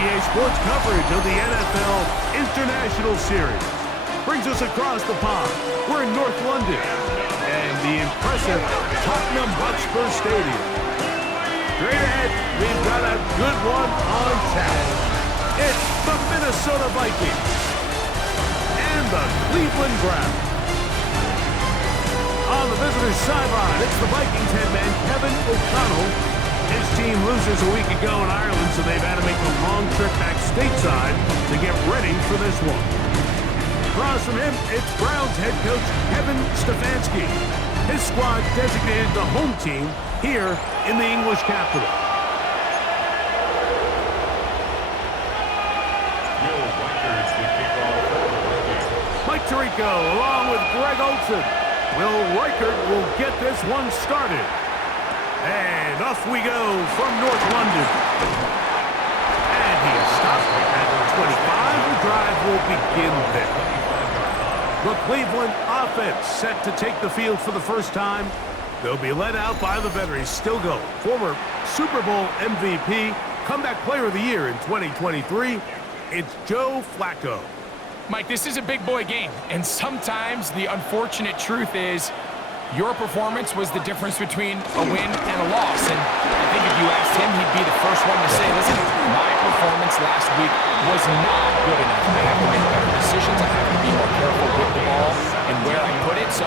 EA Sports coverage of the NFL International Series brings us across the pond. We're in North London and the impressive Tottenham Hotspur Stadium. Straight ahead, we've got a good one on tap. It's the Minnesota Vikings and the Cleveland Browns. On the visitor's sideline, it's the Vikings head man Kevin O'Connell. His team loses a week ago in Ireland, so they've had to make a long trip back stateside to get ready for this one. Across from him, it's Browns head coach Kevin Stefanski. His squad designated the home team here in the English capital. Mike Tirico along with Greg Olsen. Will Reichert will get this one started. And off we go from North London. And he is stopped at 25. The drive will begin there. The Cleveland offense set to take the field for the first time. They'll be led out by the veteran, still going. Former Super Bowl MVP, comeback player of the year in 2023. It's Joe Flacco. Mike, this is a big boy game, and sometimes the unfortunate truth is your performance was the difference between a win and a loss. And I think if you asked him, he'd be the first one to say, listen, my performance last week was not good enough. I have to make better decisions. I have to be more careful with the ball and where I put it. So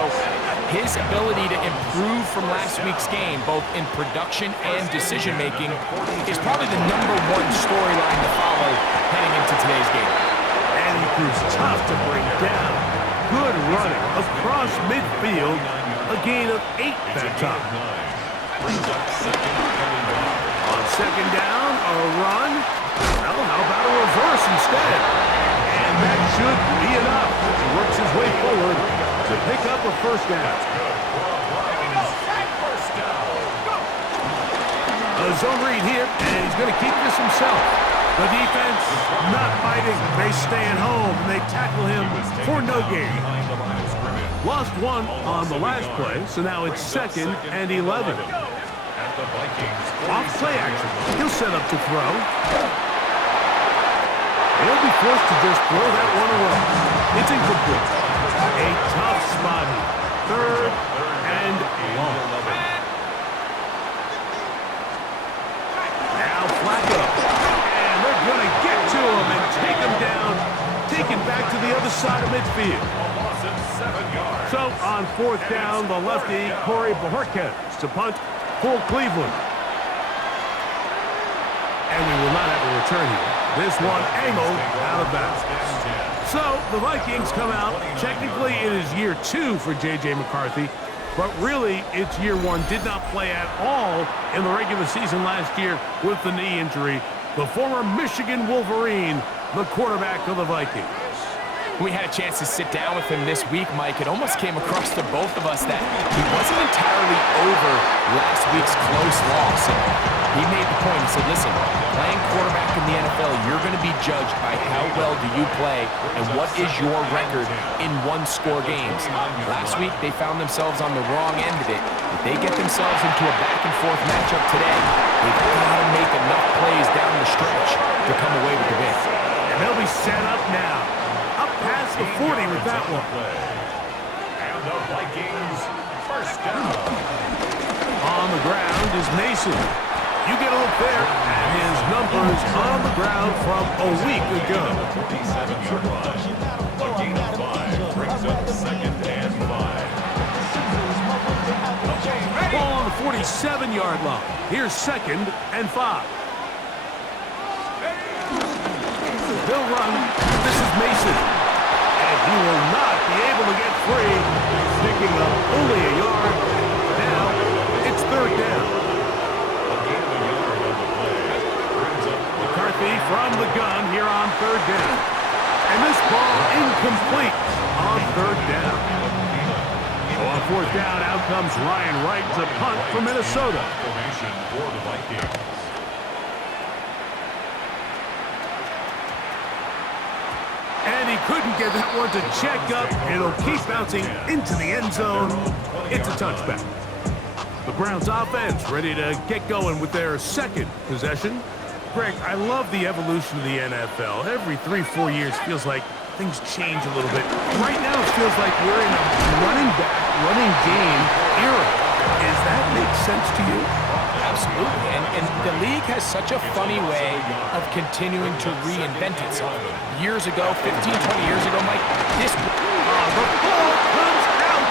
his ability to improve from last week's game, both in production and decision-making, is probably the #1 storyline to follow heading into today's game. And he proves tough to bring down. Good running across midfield. A gain of 8 that time. On second down, a run. Well, how about a reverse instead? And that should be enough. He works his way forward to pick up a first down. A zone read here, and he's going to keep this himself. The defense not biting. They stay at home, and they tackle him for no gain. Lost one on the last play, so now it's 2nd and 11. Off play action. He'll set up to throw. He'll be forced to just throw that one away. It's incomplete. A tough spot here. 3rd and long. Now Flacco. And they're going to get to him and take him down. Taken back to the other side of midfield. So on 4th down, the lefty, Corey Bojorquez to punt for Cleveland. And we will not have a return here. This one angled out of bounds. So the Vikings come out. Technically, it is year 2 for J.J. McCarthy. But really, it's year 1. Did not play at all in the regular season last year with the knee injury. The former Michigan Wolverine, the quarterback of the Vikings. We had a chance to sit down with him this week, Mike. It almost came across to both of us that he wasn't entirely over last week's close loss. And he made the point. He said, listen, playing quarterback in the NFL, you're going to be judged by how well do you play and what is your record in one-score games. Last week, they found themselves on the wrong end of it. If they get themselves into a back-and-forth matchup today, they've got to make enough plays down the stretch to come away with the win. And they'll be set up now. Past the 40 with that one. And the Vikings first down. On the ground is Mason. You get a look there at his numbers on the ground from a week ago. 47-yard line. A gain of 5 brings up 2nd and 5. Ball on the 47-yard line. Here's 2nd and 5. They'll run. This is Mason. He will not be able to get free. Picking up only a yard. Now it's 3rd down. McCarthy from the gun here on 3rd down. And this ball incomplete on 3rd down. So on 4th down, out comes Ryan Wright to punt for Minnesota. Formation for the Vikings. And he couldn't get that one to check up. It'll keep bouncing into the end zone. It's a touchback. The Browns offense ready to get going with their 2nd possession. Greg, I love the evolution of the NFL. Every 3-4 years feels like things change a little bit. Right now it feels like we're in a running back, running game era. Does that make sense to you? Absolutely, and the league has such a funny way of continuing to reinvent itself. Years ago, 15, 20 years ago, Mike, this... the ball comes out!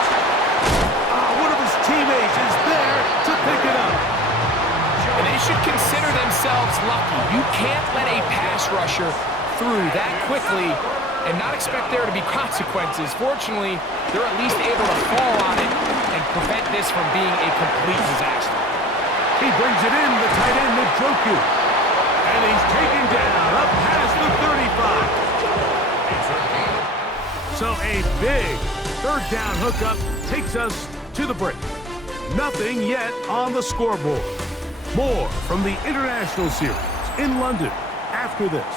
One of his teammates is there to pick it up. And they should consider themselves lucky. You can't let a pass rusher through that quickly and not expect there to be consequences. Fortunately, they're at least able to fall on it and prevent this from being a complete disaster. He brings it in, the tight end, Njoku. And he's taken down up past the 35. So a big third down hookup takes us to the break. Nothing yet on the scoreboard. More from the International Series in London after this.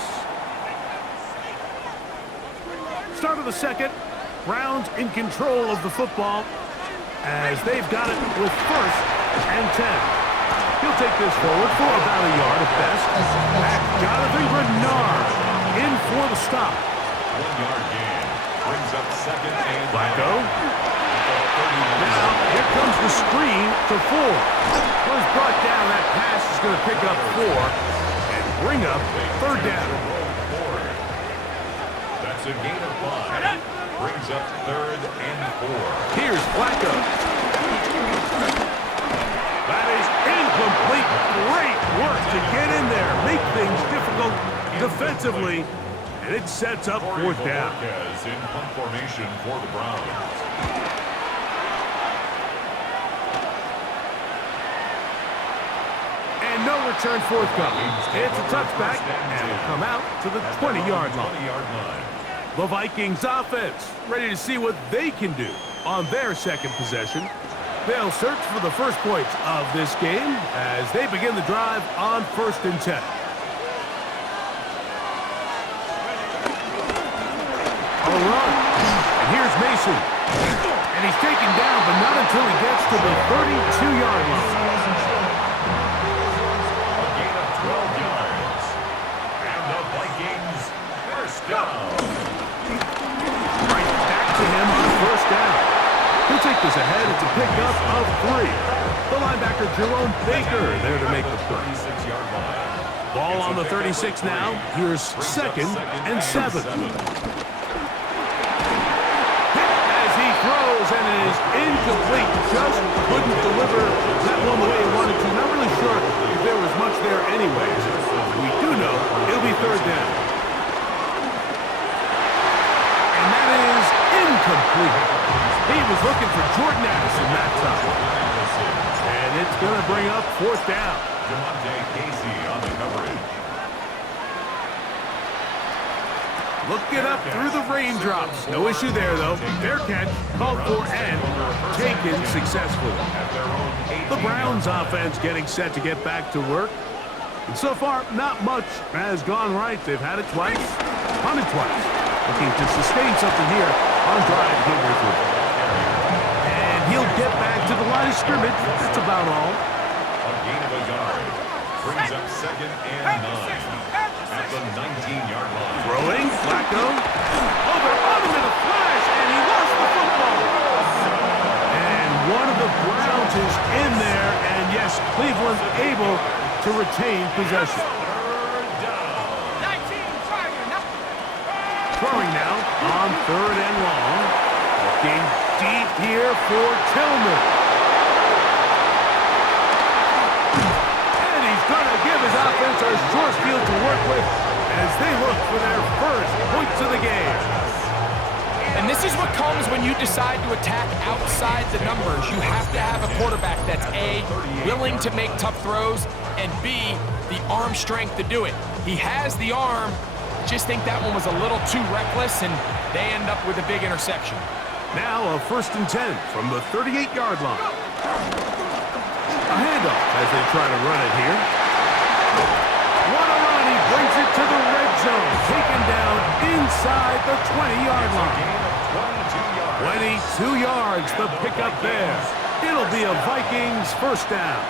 Start of the second. Browns in control of the football as they've got it with 1st and 10. He'll take this forward for about a yard at best. Back Jonathan Bernard in for the stop. 1-yard gain. Brings up 2nd and Flacco. Now, here comes the screen to 4. Was brought down. That pass is going to pick up 4 and bring up 3rd down. That's a gain of 5. Brings up 3rd and 4. Here's Flacco. That is incomplete. Great work to get in there. Make things difficult defensively. And it sets up 4th down. In punt formation for the Browns. And no return forthcoming. It's a touchback, and will come out to the 20-yard line. The Vikings offense ready to see what they can do on their second possession. They'll search for the first points of this game as they begin the drive on 1st and 10. A run. And here's Mason. And he's taken down, but not until he gets to the 32-yard line. A gain of 12 yards. And the Vikings first down. Right back to him on 1st down. He'll take this ahead. It's a pickup of 3. The linebacker, Jerome Baker, there to make the play. Ball on the 36 now. Here's 2nd and 7. Throws, and it is incomplete. Just couldn't deliver that one the way he wanted to. Not really sure if there was much there anyways. We do know it'll be 3rd down. And that is incomplete. He was looking for Jordan Addison that time. And it's going to bring up 4th down. Casey on the coverage. Looking up through the raindrops. No issue there, though. Fair catch, called for, and taken successfully. The Browns offense getting set to get back to work. And so far, not much has gone right. They've had it twice, punted twice. Looking to sustain something here on drive number 3. And he'll get back to the line of scrimmage. That's about all. A gain of a yard. Brings up 2nd and 9. At the 19-yard line. Throwing, Flacco. Over on him in a flash, and he lost the football. And one of the Browns is in there, and yes, Cleveland able to retain possession. Throwing now on 3rd and long. Looking deep here for Tillman. And he's going to give his offense a short field to work with as they look for their first points of the game. And this is what comes when you decide to attack outside the numbers. You have to have a quarterback that's A, willing to make tough throws, and B, the arm strength to do it. He has the arm, just think that one was a little too reckless, and they end up with a big interception. Now a 1st and 10 from the 38-yard line. A handoff as they try to run it here. What a run, he brings it to the red zone. Taken down inside the 20-yard line. 22 yards, the pickup there. It'll be a Vikings 1st down.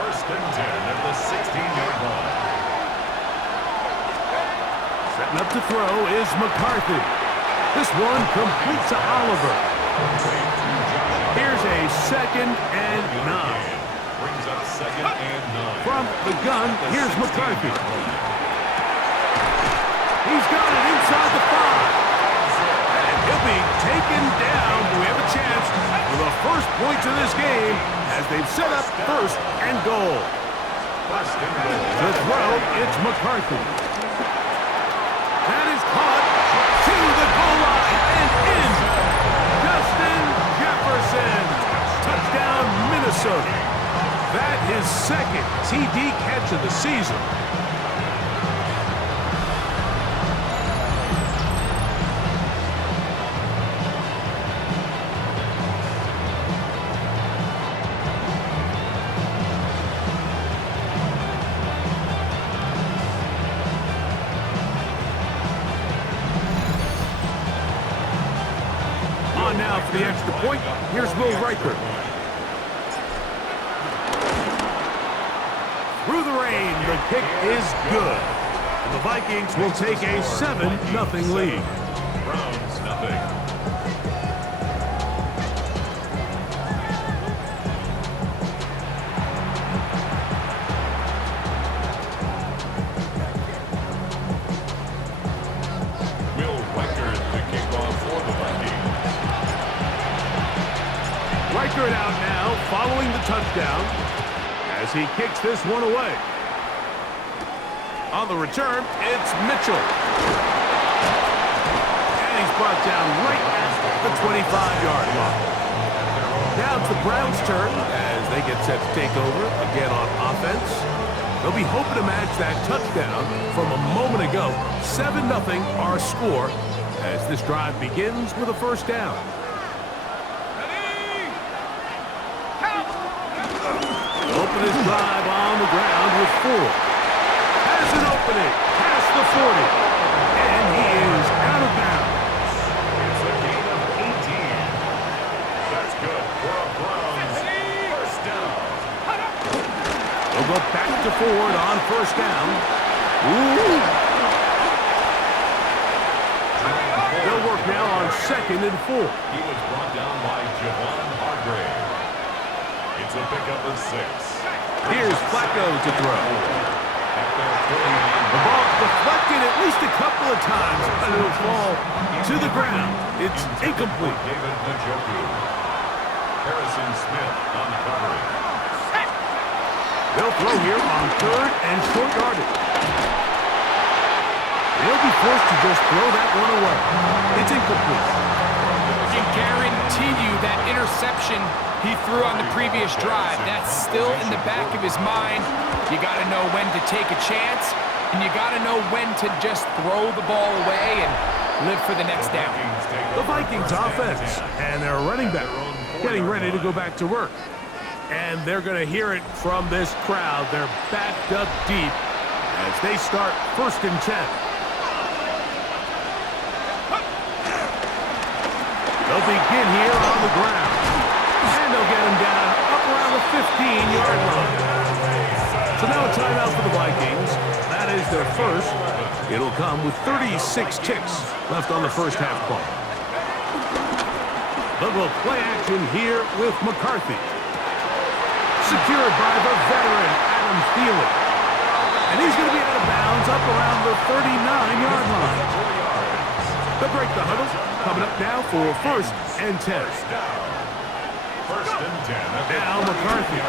1st and 10 at the 16-yard line. Setting up to throw is McCarthy. This one complete to Oliver. Here's a 2nd and 9. Brings up 2nd and 9. From the gun, here's McCarthy. He's got it inside the 5. And he'll be taken down. We have a chance for the first points of this game as they've set up 1st and goal. To throw, it's McCarthy. That is caught to the goal line and in. Justin Jefferson. Touchdown, Minnesota. That is 2nd TD catch of the season. On now for the extra point. Here's Will Riker. Through the rain, the kick is good. And the Vikings will take a 7-0 lead. Browns nothing. Will Riker the kickoff for the Vikings. Riker out now, following the touchdown, as he kicks this one away. On the return, it's Mitchell. And he's brought down right at the 25-yard line. Now it's the Browns' turn as they get set to take over again on offense. They'll be hoping to match that touchdown from a moment ago. 7-0 our score as this drive begins with a 1st down. Open his drive on the ground with 4. Has an opening past the 40. And he is out of bounds. It's a gain of 18. That's good for a Browns 1st down. They'll go back to Ford on 1st down. Ooh. They'll work now on 2nd and 4. He was brought down by Javon Hargrave. It's a pickup of 6. Here's Flacco to throw. The ball deflected at least a couple of times, but it'll fall to the ground. It's incomplete. David Njoku. Harrison Smith on the coverage. They'll throw here on 3rd and short yardage. They'll be forced to just throw that one away. It's incomplete. I can guarantee you that interception he threw on the previous drive, that's still in the back of his mind. You got to know when to take a chance, and you got to know when to just throw the ball away and live for the next down. The Vikings offense and their running back getting ready to go back to work. And they're going to hear it from this crowd. They're backed up deep as they start 1st and 10. They'll begin here on the ground. And they'll get him down up around the 15-yard line. So now a timeout for the Vikings. That is their 1st. It'll come with 36 ticks left on the 1st half clock. They'll go play action here with McCarthy. Secured by the veteran Adam Thielen. And he's going to be out of bounds up around the 39-yard line. They'll break the huddle. Coming up now for 1st and 10. 1st and 10. Now McCarthy. Go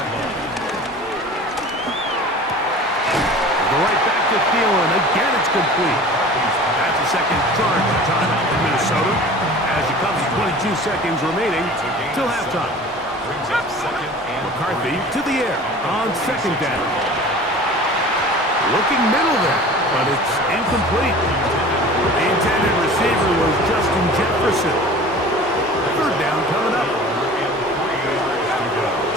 right back to Thielen. Again, it's complete. That's the 2nd charge timeout for Minnesota as it comes to 22 seconds remaining till halftime. McCarthy to the air on 2nd down. Looking middle there, but it's incomplete. The intended receiver was Justin Jefferson. 3rd down coming up.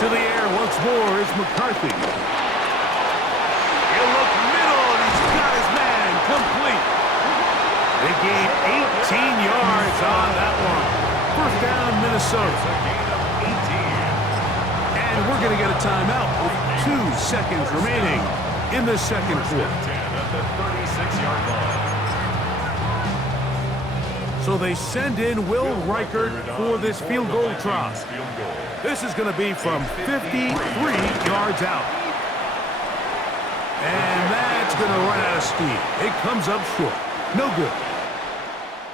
To the air once more is McCarthy. He'll look middle, and he's got his man complete. They gained 18 yards on that one. 1st down, Minnesota. And we're going to get a timeout with 2 seconds remaining in the 2nd quarter. 10 at the 36-yard line. So they send in Will Reichert for this field goal try. This is going to be from 53 yards out. And that's going to run out of steam. It comes up short. No good.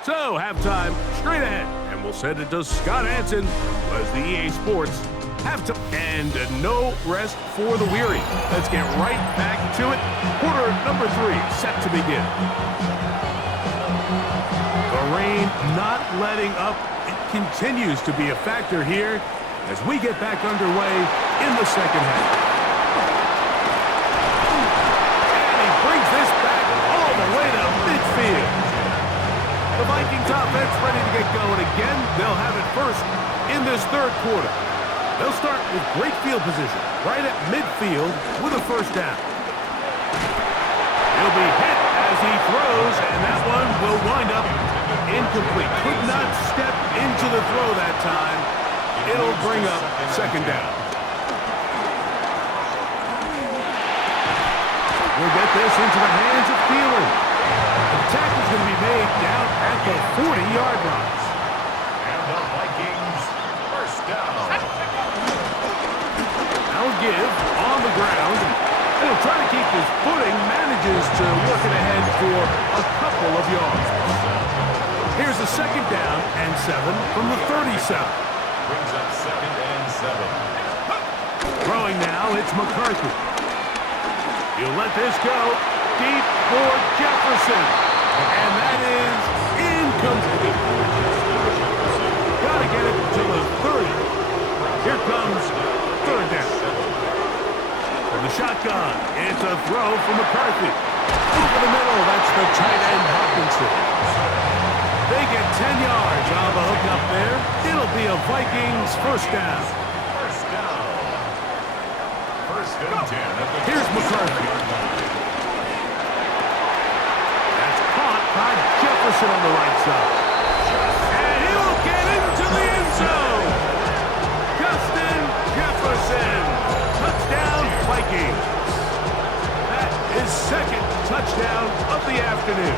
So, halftime, straight ahead. And we'll send it to Scott Hansen as the EA Sports halftime. And no rest for the weary. Let's get right back to it. Quarter number 3 set to begin. The rain not letting up. It continues to be a factor here as we get back underway in the second half. And he brings this back all the way to midfield. The Vikings offense ready to get going again. They'll have it first in this third quarter. They'll start with great field position right at midfield with a first down. He'll be hit as he throws, and that one will wind up incomplete. Could not step into the throw that time. It'll bring up second down. We'll get this into the hands of Thielen. The tackle's going to be made down at the 40-yard line. And the Vikings first down. Now give on the ground. He'll try to keep his footing. Manages to work it ahead for a couple of yards. Here's a second down and 7 from the 37. Brings up second and 7. Throwing now, it's McCarthy. He'll let this go deep for Jefferson. And that is incomplete. Got to get it to the 30. Here comes third down. From the shotgun, it's a throw from McCarthy. Over the middle, that's the tight end Hopkinson. They get 10 yards on the hook up there. It'll be a Vikings first down. First down. First and 10. Here's McCarthy. That's caught by Jefferson on the right side. And he'll get into the end zone. Justin Jefferson. Touchdown, Vikings. That is second touchdown of the afternoon.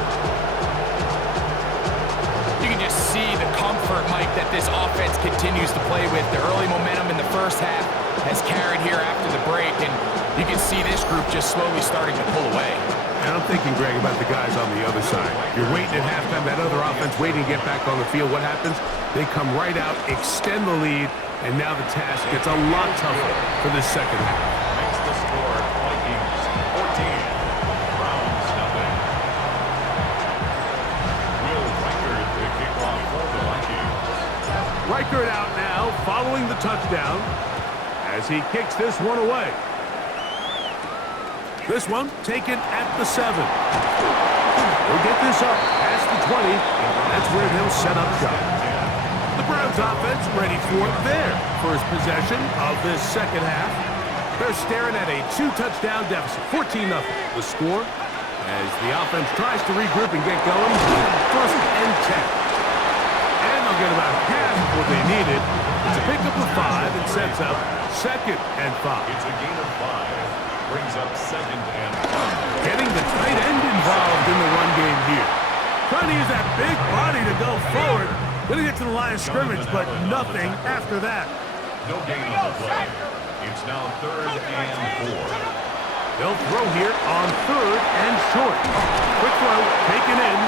You can just see the comfort, Mike, that this offense continues to play with. The early momentum in the first half has carried here after the break, and you can see this group just slowly starting to pull away. And I'm thinking, Greg, about the guys on the other side. You're waiting at halftime, that other offense waiting to get back on the field. What happens? They come right out, extend the lead, and now the task gets a lot tougher for this second half. Makes the score Vikings 14. Browns nothing. Will Reichert the kickoff for the Vikings. Reichert out now, following the touchdown, as he kicks this one away. This one taken at the 7. He'll get this up past the 20. That's where they'll set up shop. The Browns offense ready for their first possession of this second half. They're staring at a 2-touchdown deficit, 14-0. The score as the offense tries to regroup and get going. First and 10. And they'll get about half what they needed. It's a pickup of 5 and sets up second and 5. It's a gain of 5. Brings up second and 5. Getting the tight end involved in the run game here. Trying to use that big body to go forward. Going to get to the line of scrimmage, but nothing after that. No gain on the play. It's now third and 4. They'll throw here on third and short. Quick throw, taken in.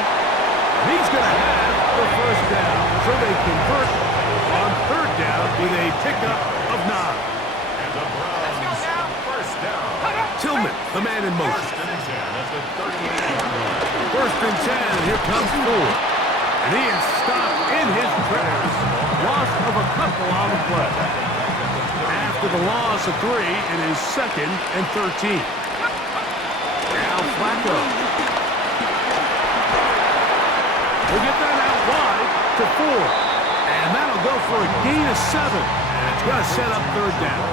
He's going to have the first down. So they convert on third down with a pickup of 9. And the Browns first down. Tillman, the man in motion. First and 10 at the 38-yard line. First and 10, here comes Ford. And he is stopped in his tracks. Loss of a couple on the play. After the loss of 3, it is second and 13. Now Flacco. We'll get that out wide to 4. And that'll go for a gain of 7. And it's going to set up third down.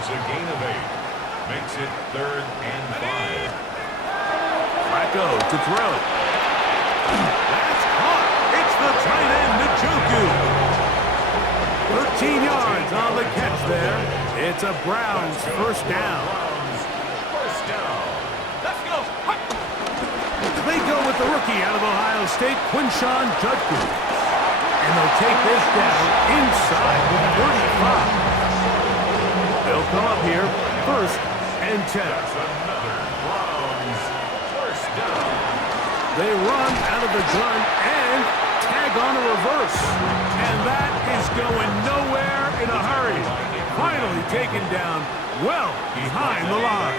It's a gain of 8. Makes it third and 5. Flacco to throw. That's caught. It's the tight end, Njoku. 13 yards on the catch there. It's a Browns first down. Browns first down. They go with the rookie out of Ohio State, Quinshawn Judkins. And they'll take this down inside the 35. They'll come up here, 1st and 10. They run out of the gun and tag on a reverse. And that is going nowhere in a hurry. Finally taken down well behind the line.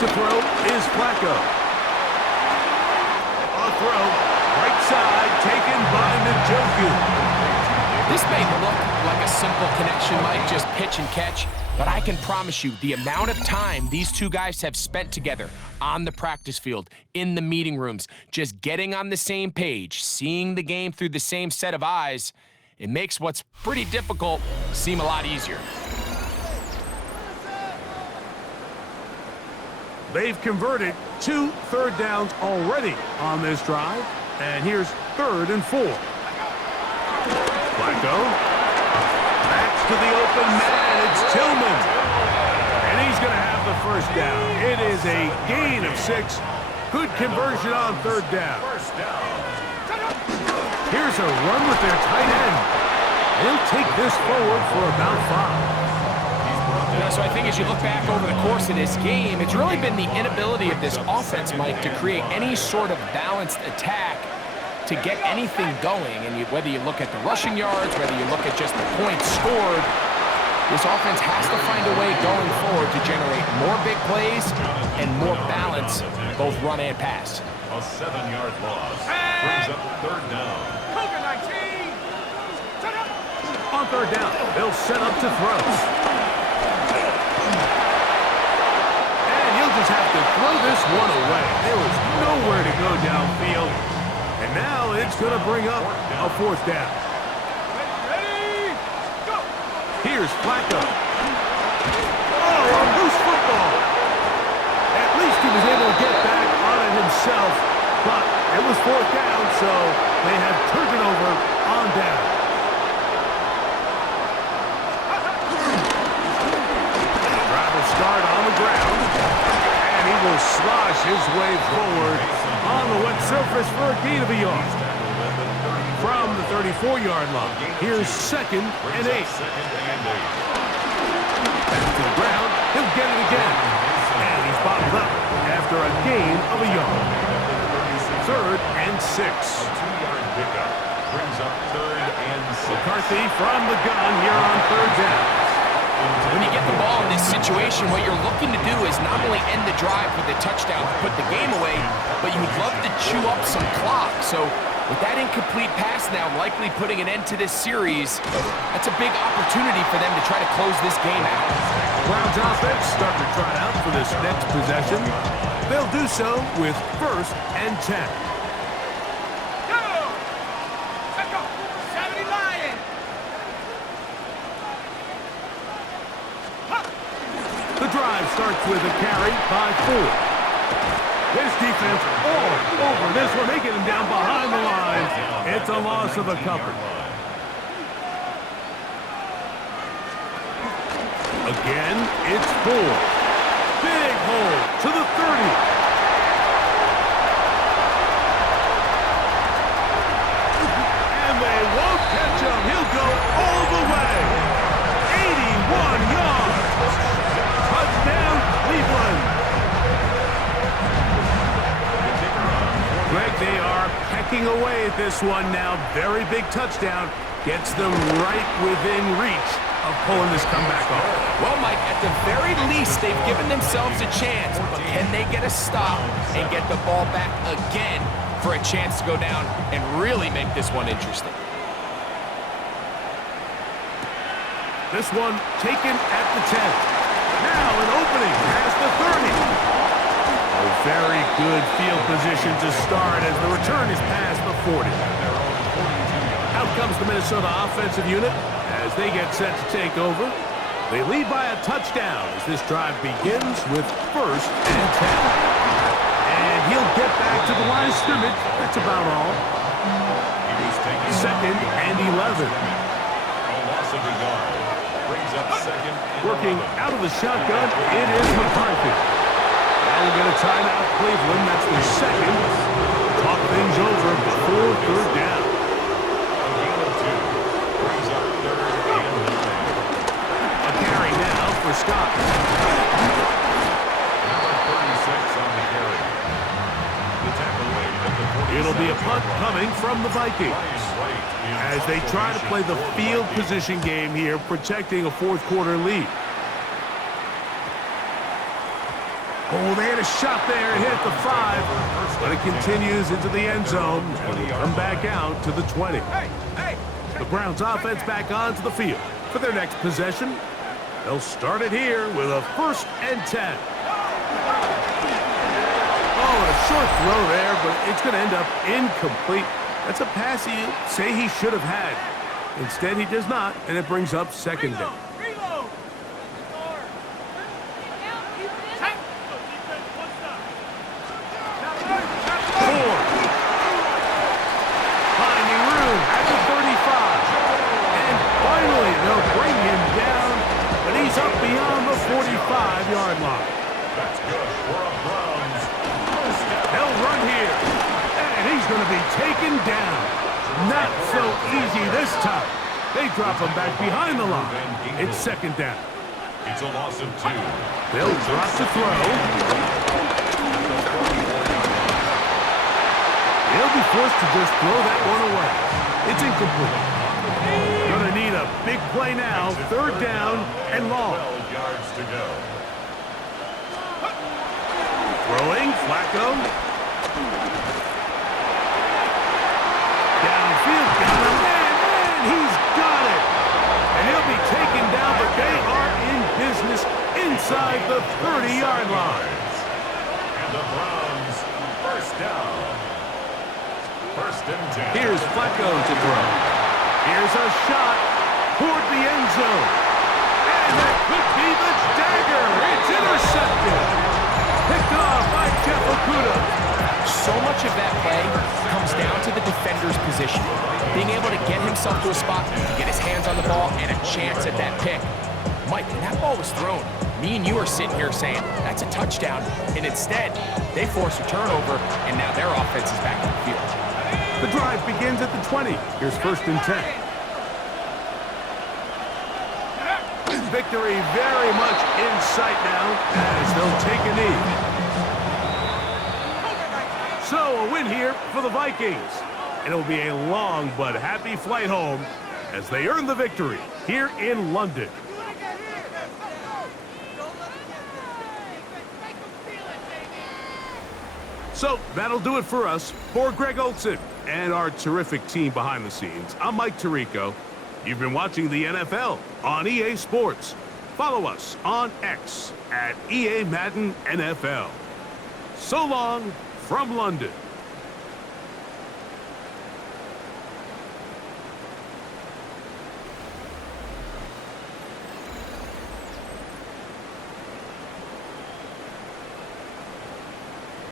To throw is Flacco. A throw, right side, taken by Njoku. This may look like a simple connection, Mike, just pitch and catch, but I can promise you the amount of time these two guys have spent together on the practice field, in the meeting rooms, just getting on the same page, seeing the game through the same set of eyes, it makes what's pretty difficult seem a lot easier. They've converted 2 third downs already on this drive, and here's 3rd and 4. Flacco. Backs to the open man. It's Tillman. And he's going to have the 1st down. It is a gain of 6. Good conversion on 3rd down. Here's a run with their tight end. They'll take this forward for about 5. So I think as you look back over the course of this game, it's really been the inability of this offense, Mike, to create any sort of balanced attack to get anything going. And whether you look at the rushing yards, whether you look at just the points scored, this offense has to find a way going forward to generate more big plays and more balance, both run and pass. A 7-yard loss brings up 3rd down. On 3rd down, they'll set up to throw. And he'll just have to throw this one away. There was nowhere to go downfield. And now it's going to bring up a 4th down. Ready, go! Here's Flacco. Oh, a loose football. At least he was able to get back on it himself. But it was 4th down, so they have turned it over on down. Start on the ground, and he will slosh his way forward on the wet surface for a gain of a yard. From the 34-yard line, here's 2nd and 8. Back to the ground, he'll get it again. And he's bottled up after a gain of a yard. 3rd and 6. 2-yard pickup brings up 3rd and 6. McCarthy from the gun here on 3rd down. When you get the ball in this situation, what you're looking to do is not only end the drive with a touchdown to put the game away, but you would love to chew up some clock. So with that incomplete pass now likely putting an end to this series, that's a big opportunity for them to try to close this game out. Browns offense starting to trot out for this next possession. They'll do so with 1st and 10. The drive starts with a carry by 4. This defense all over this one. They get him down behind the line. It's a loss of a couple. Again, it's 4. Big hole to the 30. And they won't catch him. He'll go all the way. 81 yards. Touchdown, Cleveland. Greg, they are pecking away at this one now. Very big touchdown. Gets them right within reach of pulling this comeback off. Well, Mike, at the very least, they've given themselves a chance. But can they get a stop and get the ball back again for a chance to go down and really make this one interesting? This one taken at the 10. Now an opening past the 30. A very good field position to start as the return is past the 40. Out comes the Minnesota offensive unit as they get set to take over. They lead by a touchdown as this drive begins with 1st and 10. And he'll get back to the line of scrimmage. That's about all. 2nd and 11. A loss of a yard brings up 2nd and Working 11. out of the shotgun, it is McCarthy. That'll get a timeout, Cleveland. That's the second. Talk things over before third down. A gain of 2. Brings up 3rd and 9. A carry now for Scott. Number 36 on the carry. The tackle made at the 47. It'll be a punt coming from the Vikings as they try to play the field position game here, protecting a fourth-quarter lead. Oh, they had a shot there and hit the 5, but it continues into the end zone. It'll come back out to the 20. The Browns offense back onto the field for their next possession. They'll start it here with a 1st and 10. Oh, a short throw there, but it's going to end up incomplete. That's a pass you say he should have had. Instead, he does not, and it brings up 2nd down. Yard line. That's good for a Browns. They'll run here, and he's going to be taken down. Not so easy this time. They drop him back behind the line. It's 2nd down. It's a loss of 2. They'll drop the throw. He'll be forced to just throw that one away. It's incomplete. Going to need a big play now. 3rd down and long. 12 yards to go. Throwing, Flacco. Downfield, got him, and he's got it. And he'll be taken down, but they are in business inside the 30-yard line. And the Browns, 1st down. 1st and 10. Here's Flacco to throw. Here's a shot toward the end zone. And that could be the dagger. It's intercepted. Picked off by Jeff Okudah. So much of that play comes down to the defender's position. Being able to get himself to a spot, get his hands on the ball, and a chance at that pick. Mike, when that ball was thrown, me and you are sitting here saying, that's a touchdown. And instead, they force a turnover, and now their offense is back in the field. The drive begins at the 20. Here's 1st and 10. Victory very much in sight now as they'll take a knee. So a win here for the Vikings. And it'll be a long but happy flight home as they earn the victory here in London. So that'll do it for us. For Greg Olson and our terrific team behind the scenes, I'm Mike Tirico. You've been watching the NFL on EA Sports. Follow us on X at EA Madden NFL. So long from London.